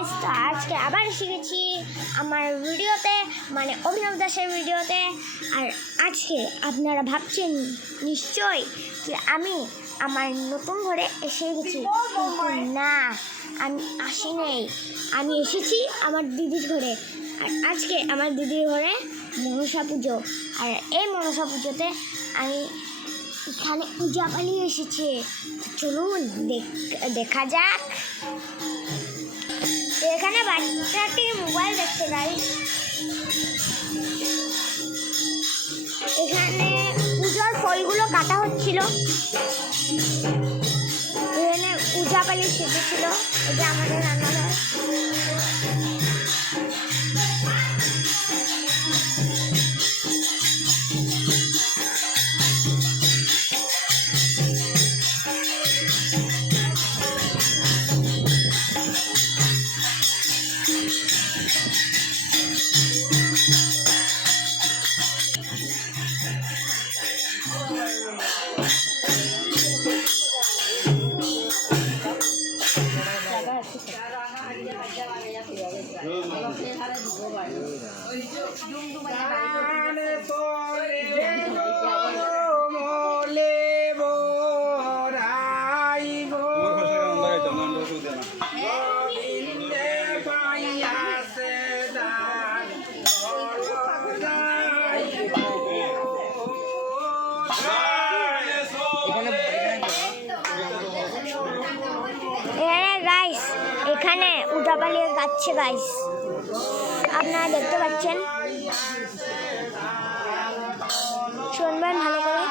Guys, তো আজকে আবার এসে গেছি আমার ভিডিওতে, মানে অভিনব দাসের ভিডিওতে। আর আজকে আপনারা ভাবছেন নিশ্চয়ই যে আমি আমার নতুন ঘরে এসে গেছি, কিন্তু না, আমি আসি নেই। আমি এসেছি আমার দিদির ঘরে। আর আজকে আমার দিদির ঘরে মনসা পুজো। আর এই মনসা পুজোতে আমি এখানে পূজা পালিয়ে এসেছে। চলুন দেখা যাক। এখানে বাচ্চাটি মোবাইল দেখছে গাইস। এখানে পূজার ফলগুলো কাটা হচ্ছিল। এখানে পূজা পালি সেজেছিল। এটা আমাদের রান্নাঘর। এখানে উটা পালিয়ে গাচ্ছে গাইস, আপনারা দেখতে পাচ্ছেন। শুনবেন ভালো করে।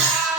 বাই।